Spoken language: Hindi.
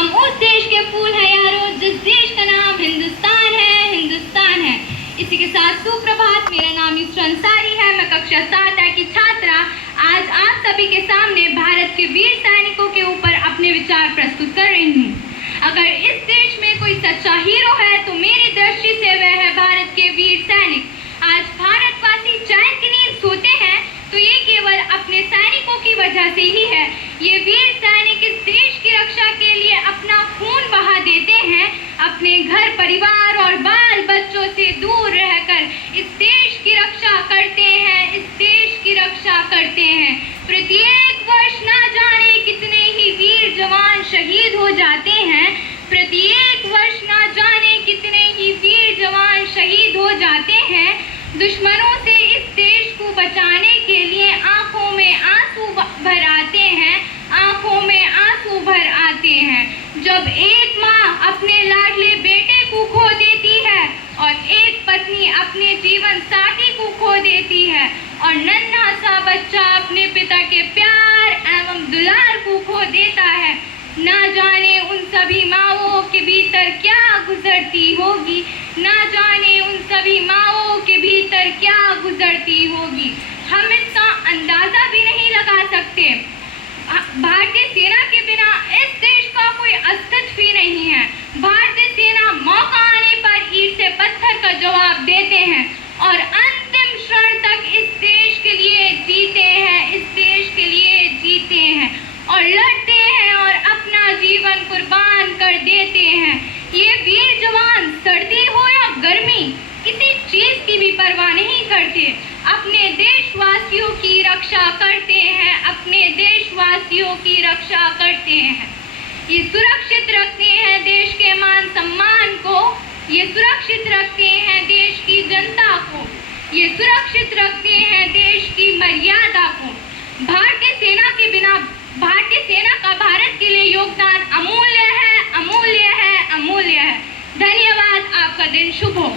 हम उस देश के फूल हैं यारो, जिस देश का नाम हिंदुस्तान है, हिंदुस्तान है। इसी के साथ सुप्रभात, मेरा नाम यूसुफ अंसारी है, मैं कक्षा 7 की छात्रा आज आप सभी के सामने भारत के वीर सैनिकों के ऊपर अपने विचार प्रस्तुत कर रही हूँ। अगर इस देश में कोई सच्चा हीरो है तो मेरी दृष्टि से वह है भारत के वीर सैनिक। आज भारतवासी चैन की नींद सोते हैं तो ये केवल अपने सैनिकों की वजह से ही है। ये वीर सैनिक इस देश की रक्षा के लिए अपना खून बहा देते हैं, अपने घर परिवार और बाल बच्चों से दूर रहकर इस देश की रक्षा करते हैं, इस देश की रक्षा करते हैं। प्रत्येक वर्ष ना जाने कितने ही वीर जवान शहीद हो जाते हैं, प्रत्येक वर्ष ना जाने कितने ही वीर जवान शहीद हो जाते हैं। दुश्मनों से इस देश को बचाने के लिए आंखों में आंसू भर आते हैं, आंखों में आंसू भर आते हैं। जब एक माँ अपने लाडले बेटे को खो देती है और एक पत्नी अपने जीवन साथी को खो देती है और नन्हा सा बच्चा अपने पिता के प्यार एवं दुलार को खो देता है, ना जाने उन सभी माँओं के भीतर क्या गुजरती होगी, ना जाने उन सभी माँओं के भीतर क्या गुजरती होगी। हम इसका अंदाजा भी नहीं लगा सकते। भारतीय सेना के बिना इस देश का कोई अस्तित्व ही नहीं है। भारतीय सेना मौका आने पर ईंट से पत्थर का जवाब देते हैं और अंतिम क्षण तक इस देश के लिए जीते हैं, इस देश के लिए जीते हैं और लड़ते हैं और अपना जीवन कुर्बान कर देते हैं। ये वीर जवान सर्दी हो या गर्मी किसी चीज की भी परवाह नहीं करते, अपने देशवासियों की रक्षा करते हैं, अपने देशवासियों की रक्षा करते हैं। ये सुरक्षित रखते हैं देश के मान सम्मान को, ये सुरक्षित रखते हैं देश की जनता को, ये सुरक्षित रखते हैं देश की मर्यादा को। भारतीय सेना के बिना भारतीय सेना का भारत के लिए योगदान अमूल्य है, अमूल्य है, अमूल्य है। धन्यवाद। आपका दिन शुभ हो।